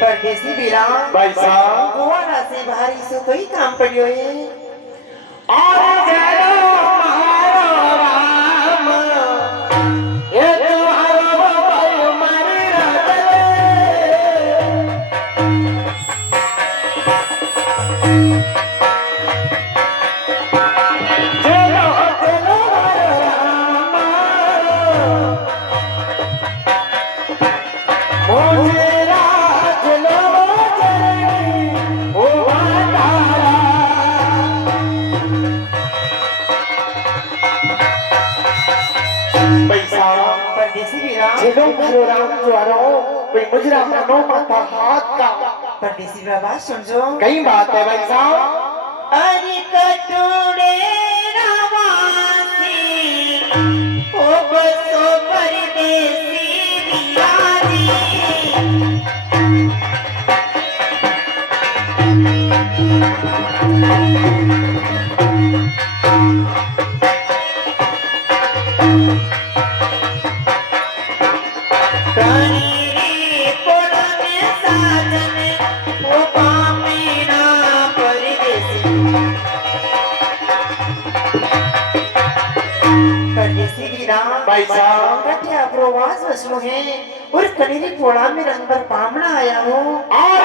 परदेसी बीरा भाई साहब गोवाड़ा से भारी सो कोई काम पड़ियो है और जय महाराज राम ये तुम्हारा भाई मारी रात परदेसी बीरा राम द्वारो मुजरा मनो माथा हाथ का परदेसी बाबा समझो कई बात है भाई साहब अरे कटोरे रावासी ओ बसो परदेसी बियानी भाई साहब कटिया प्रवास वसलो है और कनेरी पोड़ा में रंग पर पामना आया हो और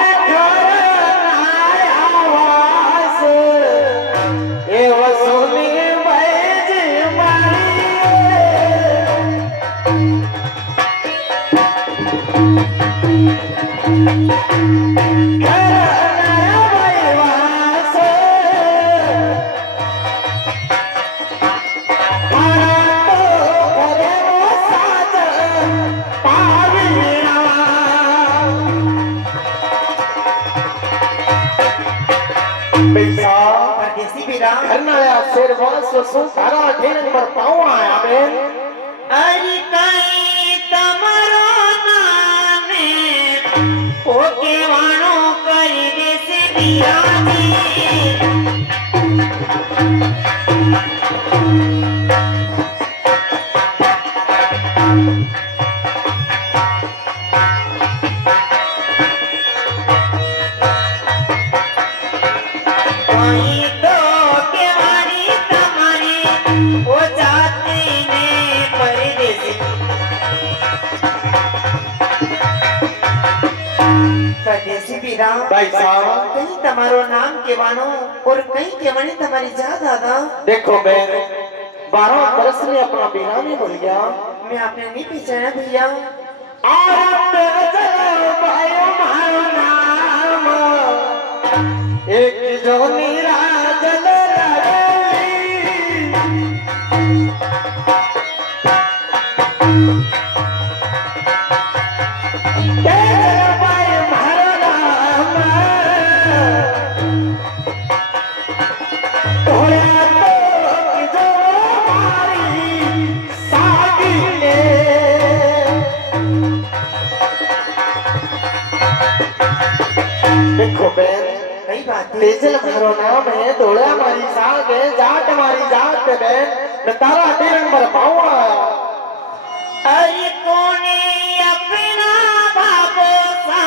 आवाज ये वसूली बैज परदेसी बीरा घरनाया शेरवास वसु तारा ढेर पर पाऊं आया बे अरे कई तमरो नामे ओके वाणो परदेसी बीरा भाई साहब कहीं तमारो नाम केवानो और कहीं केवानी तुम्हारी जा दादा देखो बहन 12 बरस में अपना बिना में भूल गया मैं आपने नहीं पहचाना भैया एक जो निराजल कई बात तेजल भरो नाम है दौड़ा हमारी साथ है जाट हमारी जात है बहन मैं तारा रंग पर पाऊंगा अरे कोने अपना बाबो सा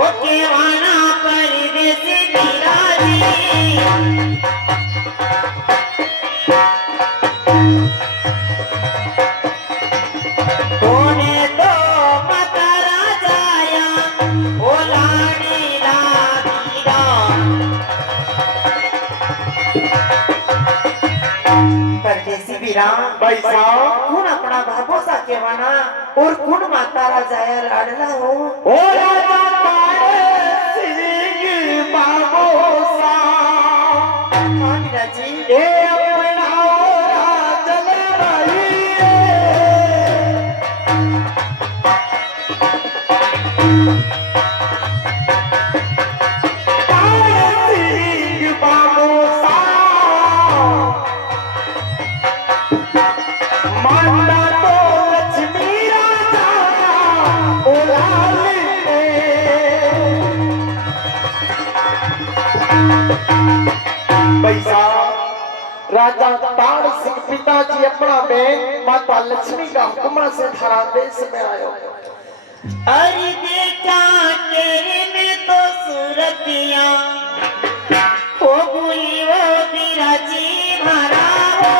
ओके वाना परदेसी बिराजी कोने तो माता राजाया ओ लाड़ी लाडीरा परदेसी बीरा भाई साहब कौन अपना बाबो सा केवाना और कौन माता राजाया लाडला हो ओ राजा पाए सिंह बाबू सा हाँ मीरा जी ए अपना राजल भाई सिंह बाबू सा माता तो लक्ष्मी राजा उलाली पैसा राजा ताड़ सिंह पिताजी अपना बहन माता लक्ष्मी का हुक्म से थारा देश में आयो अरे देखा तेरे में तो सूरतिया हो गई वो बिराजी भरा हो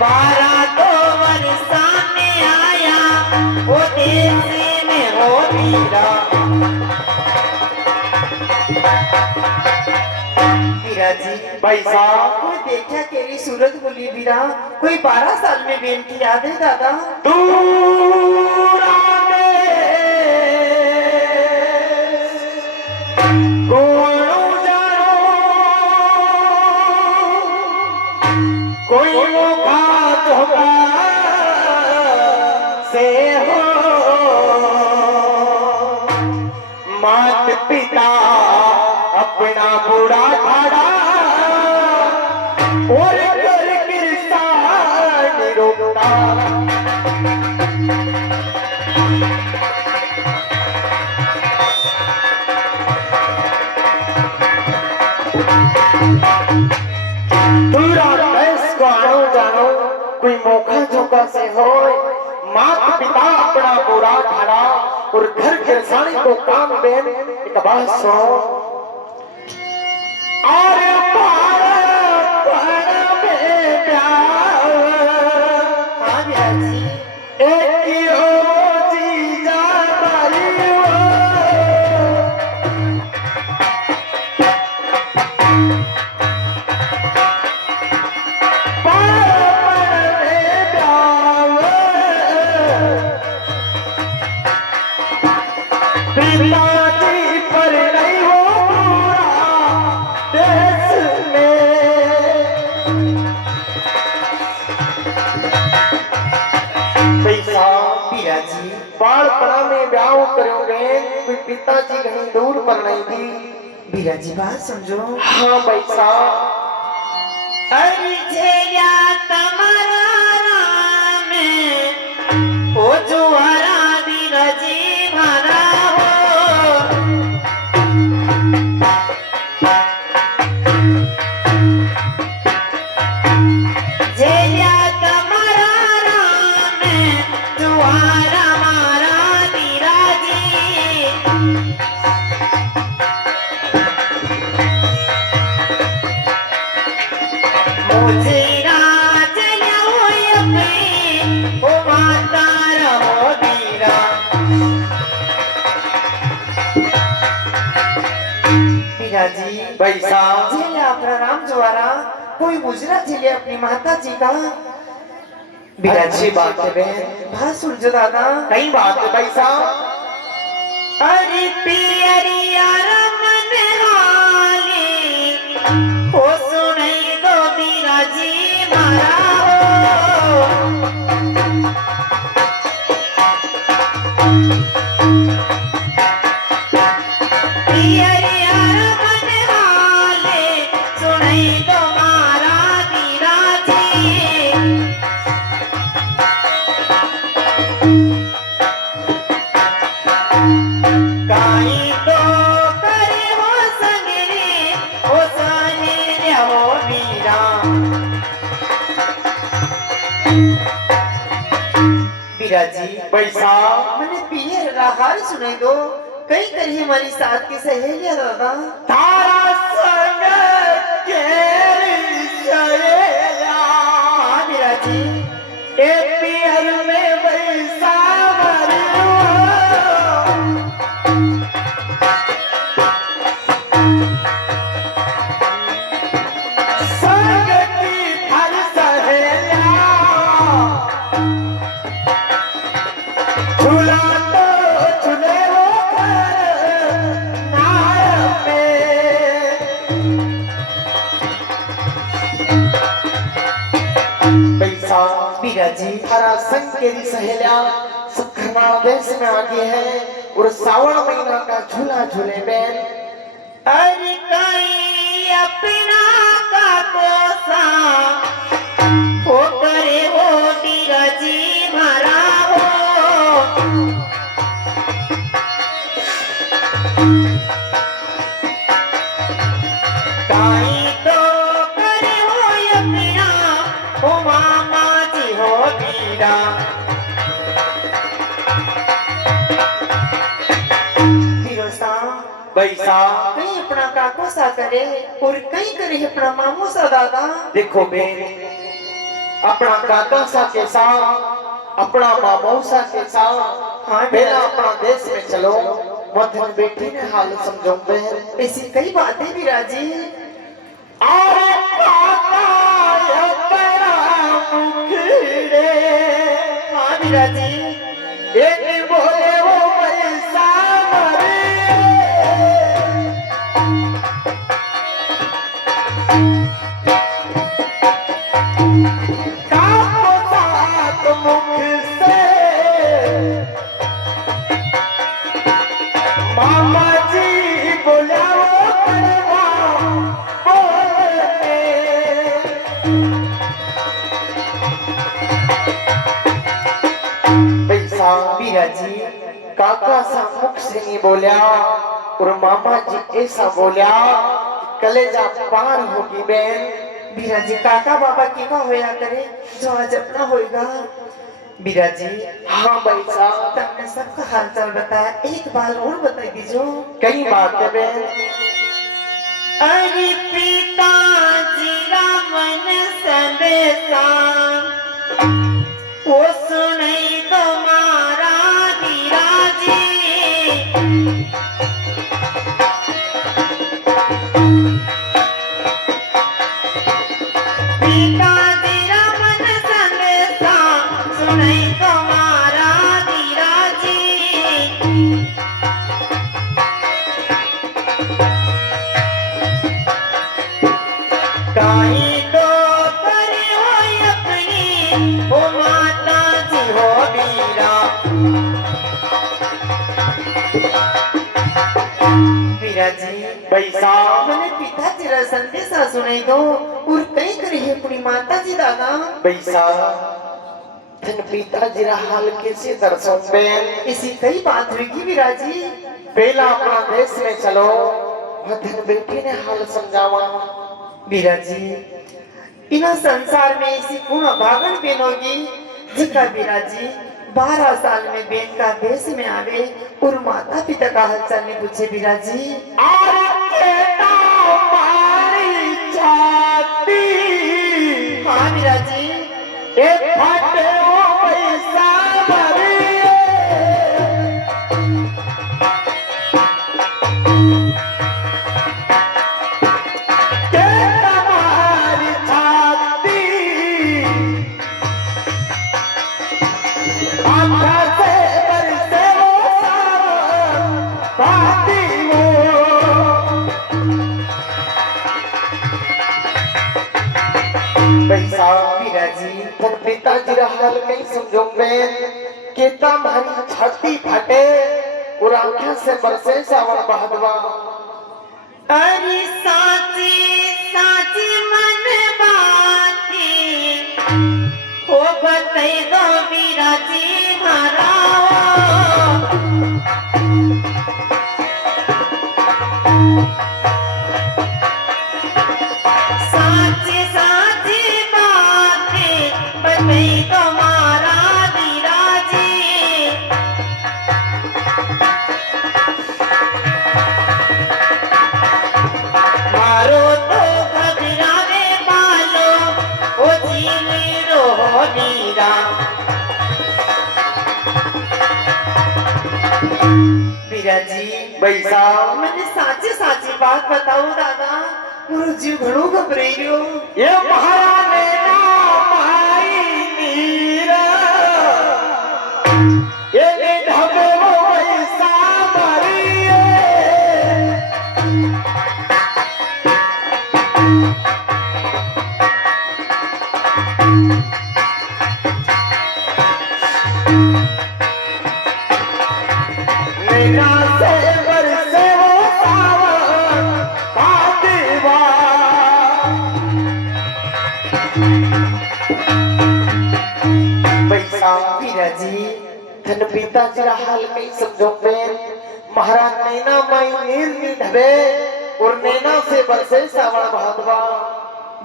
बारह दो वर्षा में आया वो देश में हो बीरा बिराजी भाई साहब कोई देखा तेरी सूरत बोली बीरा कोई 12 साल में बेन की याद है दादा दूर आवे कोणो जानो कोई मौका धोखा से हो मात पिता अपना बुरा ठाड़ा और कर किसान रोकता जानो कोई मौका झोंका से हो माता पिता अपना बुरा ठाड़ा और घर के सानी को काम देन एक बात सुनो और हाँ बिराजी एक ही हो जीजा मारी हो पिताजी पर नहीं हो पूरा देश में पैसा बिराजी बालपना में ब्याह करोगे कोई पिताजी कहीं दूर पर नहीं थी बिराजी बात समझो हाँ पैसा अरे झेलिया तुम्हारा राम में ओ जुआरा बिराजी भरा हो झेलिया तुम्हारा राम में जुआरा मारा बिराजी मुझे राज ओ माता रहो बीरा बिराजी पैसा झेले अपना नाम जुआरा कोई मुजरा झेले अपनी माता जी का अच्छी बात है बहन बात सुन जो दादा कई बात है पैसा अरे पियरिया रमन हाली हो सुनई दो बिराजी मारा हो पियरिया रमन हाले सुनई दो मारा बिराजी काई तो करे वो संगरी वो साहिर्या वो मीरा बिराजी पैसा मैंने पिए राहर सुने दो कई तरह हमारी साथ की सहेलियां दादा तारा संग केरी सहेला हाँ बिराजी ए पियर में पैसा मरियो संग की हर सहेला झूला तो झूले हो नार पे पैसा बिराजी हरा संग केरी सहेलिया सुखरमाल देश में आगे है और सावन महीना का झूला झूले बैल अरे कई अपना का कोसा हो करे वो बिराजी भरा हो काई तो करे वो अपना काको सा करे और कई करे अपना मामू सा दादा। देखो बेन, अपना काका सा के साथ अपना मामू सा के साथ हाँ पहला अपना देश में चलो, मधन बेटी ने हाल समझो बेन। ऐसी कई बातें विराजी। अरे काका ये तेरा मुखड़े, हाँ विराजी। एक बोले वो पैसा मरे, काको सात मुख से मामा जी बोला वो करवा बोले। पैसा विराजी। काका सा मुख से नहीं बोलिया और मामा जी ऐसा बोलिया कलेजा पार होगी बेन। विराजी काका बाबा की का होया करे जो आज अपना होएगा। विराजी हाँ पैसा तुमने सबका हालचाल बताया, एक बार और बता दीजो। कई बातें बेन। अरे पिताजी रामन संदेशा वो सुनई तुम्हारा विराजी। पिताजी रामन संदेशा सुनई तुम्हारा विराजी। काई तो करे हो अपनी हो माता जी हो वीरा। विराजी पैसा मैंने पिताजी रा संदेशा सुनाई दो और कई करे है अपनी माता जी दादा। पैसा धन पिताजी रा हाल कैसे दर्शन बेन। इसी कई बात होगी विराजी। पहला अपना देश में चलो, धन बेटी ने हाल समझावा। विराजी इन संसार में ऐसी कौन भागन बेन होगी जिसका विराजी 12 साल में बेन का देश में आवे और माता पिता का हालचाल ने पूछे। विराजी हाँ विराजी। पैसा विराजी तन पिताजी रा हाल कहीं समझो बेन। केता मारी छाती फटे और आंखें से बरसे सावन बहदवा। अरे साची साची मन बाती हो बताई दो विराजी हराओ। साची साची बातें बताई तुम्हारा विराजी। मारो तो घबरावे पालो ओ जीवी रो वीरा। विराजी पैसा मैंने साची साची बात बताओ दादा, मोरो जीव घणो घबराइयो। ये महाराने ना माई नीरा, ये ने ढबे वो पैसा मरिए। नैना से बरसे वो सावन पातिवा। पैसा विराजी धन पिताजी रा हाल कहीं समझो बेन। महाराज नैना माई नीर नी ढबे और नैना से बरसे सावन भादवा।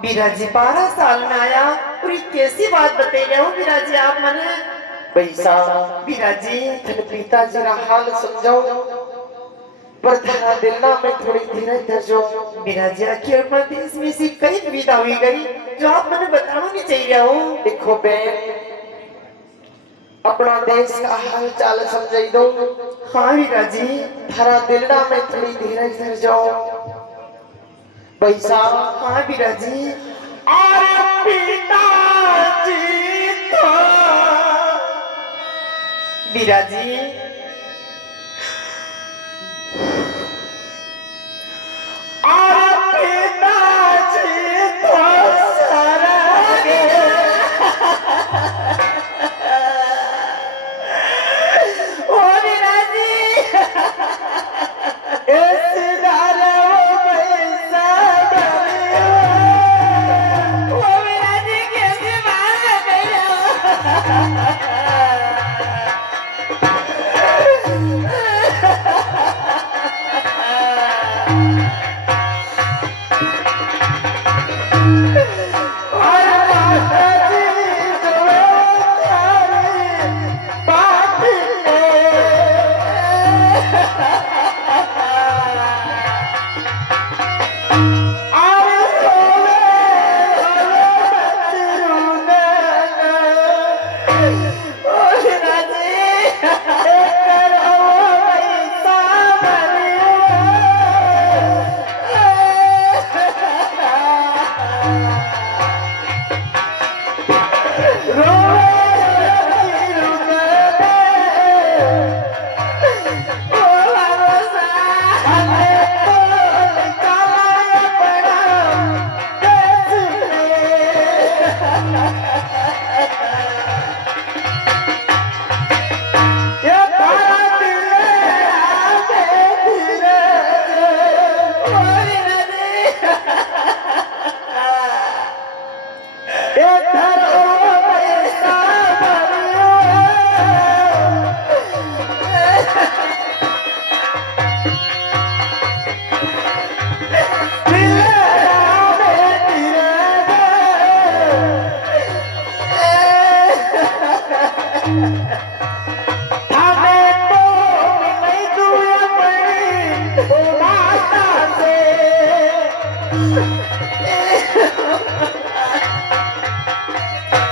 विराजी 12 साल में आया और ये कैसी बात बता रहे हो विराजी आप मने। पैसा विराजी धन पिताजी रा हाल समझो। पर थारा दिलना में थोड़ी धीरज धरजो। मेरा जी आखिर देश में से कई विधा हुई गई जो आप मैंने बताना नहीं चाहिए हो। देखो बहन, अपना देश का हाल चाल समझाई दो। हाँ वीरा जी। थारा दिलना में थोड़ी धीरज धरजो पैसा। हाँ वीरा जी। अरे पिताजी तो वीरा जी।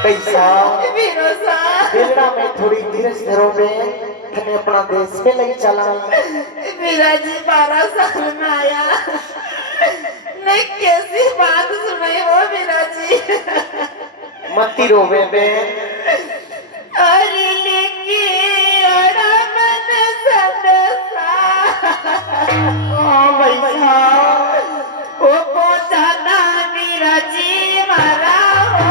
पैसा दिलना में थोड़ी धीरज धरो बहन, हमें अपना देश में नहीं चला। वीरा जी 12 साल में आया, नहीं कैसी बात सुनाई वो वीरा जी। मती रोवे बहन। अरे लेकिन अड़ा मन संदेशा। हाँ पैसा वो पहुंचाना वीरा जी मारा हो।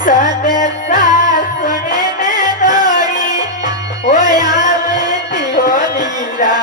संदेशा सुने में दौड़ी वो आवती हो वीरा।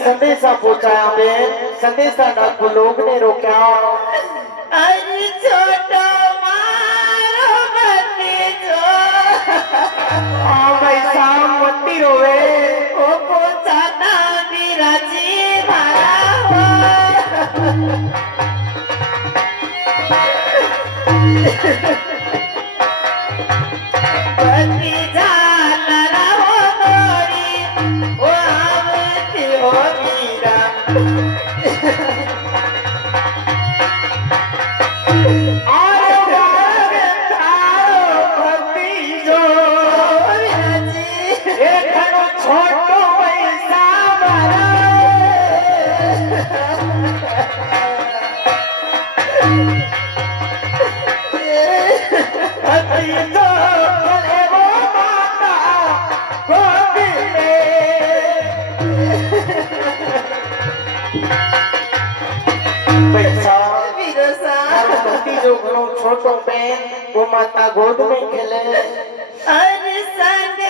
संदेशा पहुंचाया बहन, संदेशा डाकू लोग ने रोका। अरे छोटो मारो बत्ती जो। पैसा मती रोवे। वो पहुंचाना वीरा जी मारा हो। बत्ती जाला रहो गोरी, वो आवती हो वीरा। छोटो बेन वो माता गोद में खेले। अरे संग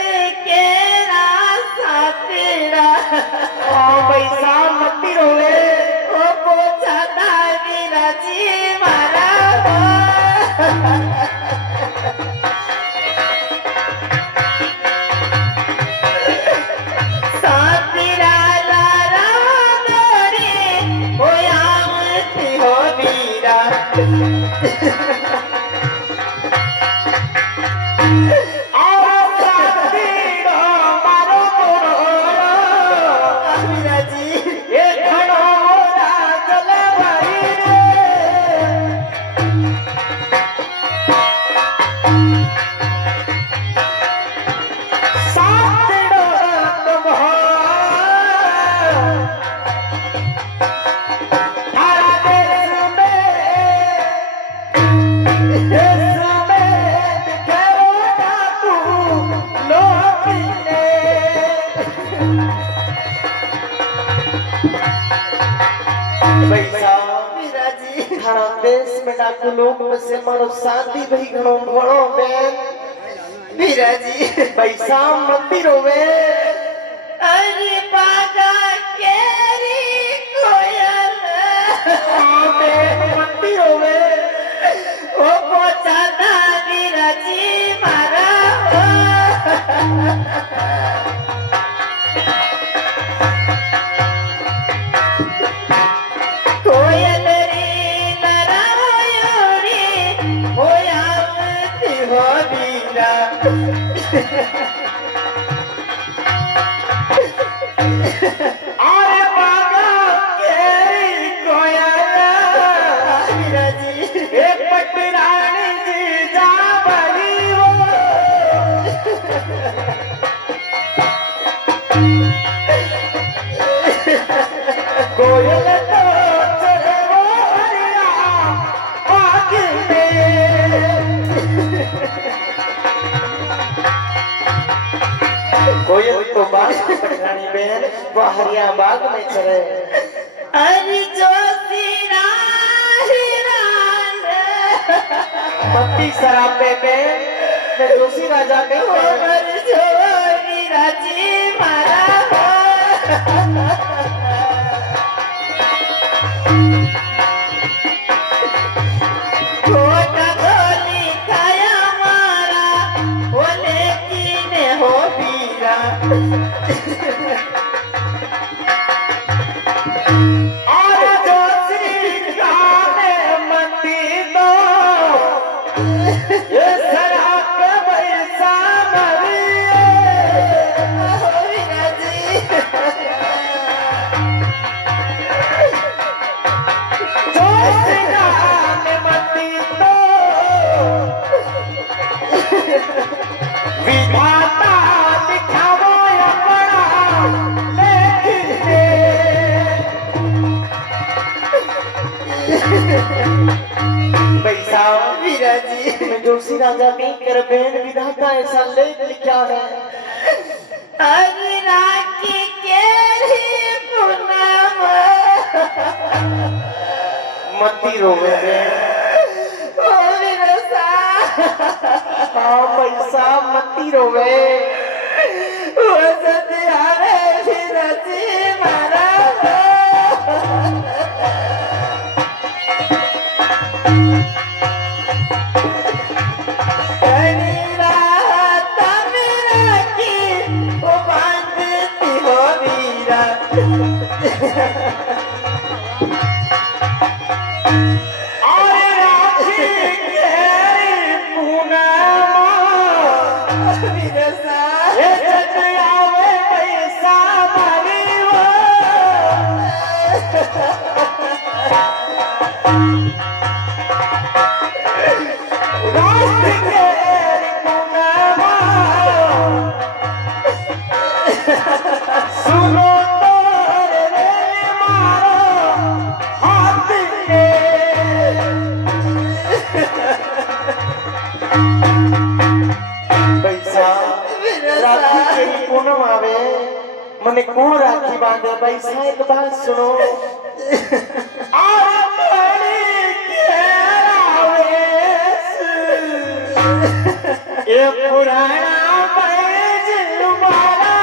के रास्ता तेरा ओ पैसा मती रोवे ओ पोछा दावीरा जी मारा हो सातीरा लारा गोरी हो यामती हो वीरा थारा देश में डाकू लोग बसे मारो शादी भई घणो भणो बेन वीरा जी पैसा मती रोवे अरे बागा केरी कोयल आमे मती रोवे ओ पोछा दावीरा जी मारा हो कोयल रे नरायोरी हो यामती हो वीरा अरे बागा केरी कोयला वीरा जी ए पटरानी जी जा बड़ी हो कोयल तो चले वो हरिया बाग में कोयल तो बाग पटरानी बहन वो हरिया बाग में चले। अरे जोशीरा हिरान मत्ती सरापे में मैं जोशी राजा के ओवर जो वीरा जी मारा हो छोटा गोली खाया मारा बोले कीने हो वीरा और जोशी गाने मत्ती दो ये सराप पैसा मरिए हो वीरा जी जोशी गाने मत्ती दो विधाता दिखावो अपना लेखिए पैसा वीरा जी मैं जोशी राजा की कर बहन विधाता ऐसा लेख लिखा है। अरे राखी केरी पूनम मती रोवे ओ वीरा सा हाँ पैसा मती रोवे ओ सतियारे वीरा जी मारा हो करी रात मेरा की ओ बांधती हो वीरा और राखी के पूनम वीरा सा ये जजावे पैसा मरी वो राखी के पूनम सुनो तोरे रे मारो हाथ के पैसा राखी के पूनम आवे मने कौन राखी बांधे पैसा एक बात सुनो आवे बड़ी के आवे ये पुराना बैज मारा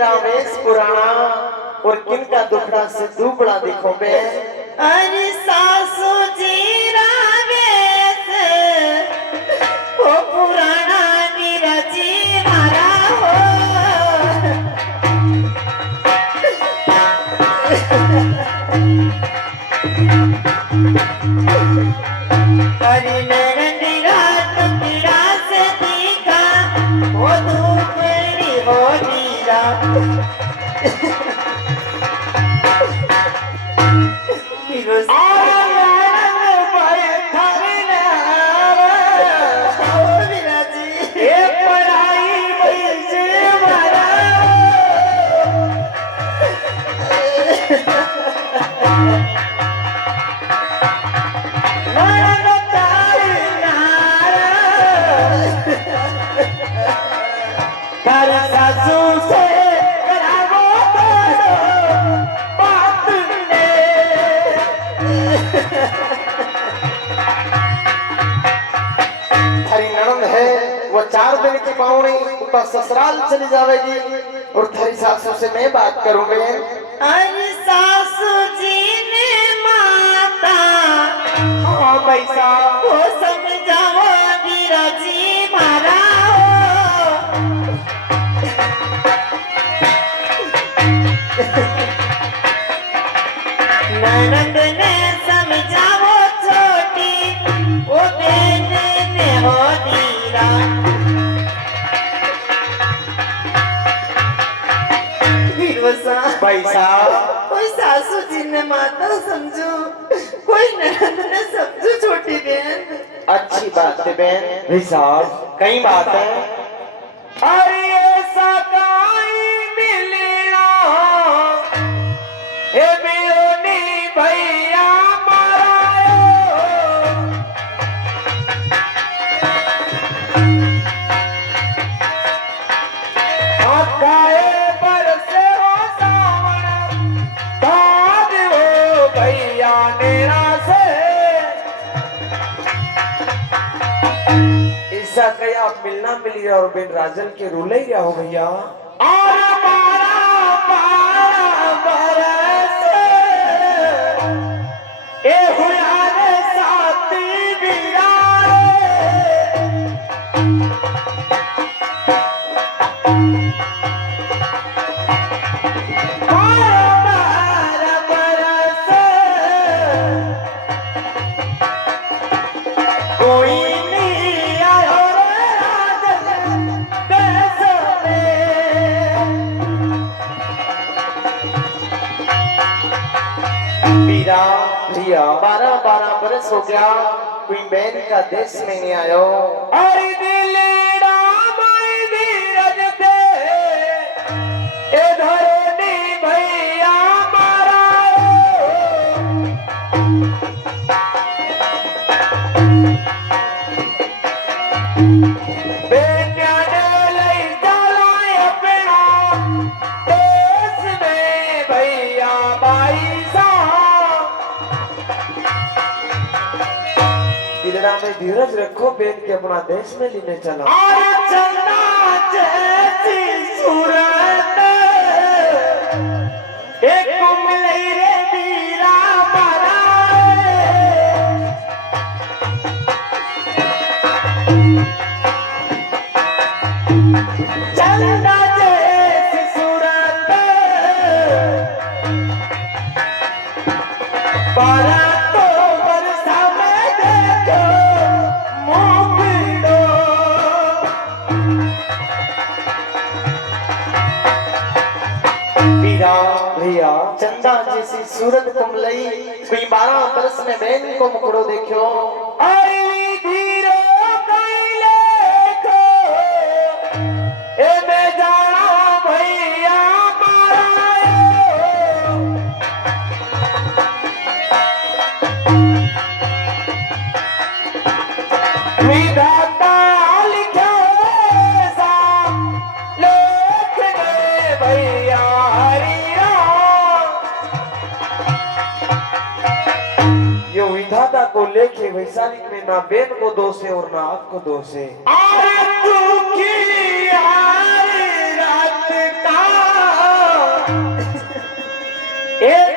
रावेश पुराना और किनका दुखड़ा से दुबड़ा दिखो बे अरे सासू जी रावेश ओ पुराना मेरा जी मारा हो अरे नरन रात पीड़ा से दिखा वो दुखड़ी हो नीरा ऊपर ससुराल चली जाएगी और थारी सासू से मैं बात करूंगी। अरे सासू जी ने माता हाँ पैसा वो समझाओ वीरा जी मारा हो ननद ने समझाओ छोटी वो बहन ने हो दीरा पैसा कोई सासू जी ने माता समझो कोई ननद ने समझो छोटी बहन अच्छी बात है बहन पैसा कई बात है अरे ऐसा काई मिलना हे बियोनी भैया आप मिलना मिली और बिन राजन के रूल ही रहो भैया भैया 12 बरस हो गया कोई बहन का देश में नहीं आयो अरे दिलेड़ा माई धीरज दे ए धरनी भैया मारा बेटिया ने लई जाला अपना देश में भैया बाई में धीरज रखो बेन के अपना देश में लेने चला चंदा जैसी सूरत एक कुमली रे बीरा मारा चंदा जैसी सूरत पारा भैया चंदा जैसी सूरत कुमलई कोई 12 बरस में बहन को मुकड़ो देखो आई धीरो कैले को ए मैं जाना ये विधाता को लेके वैशाली में ना बेन को दोष है और ना आपको दोष है। रे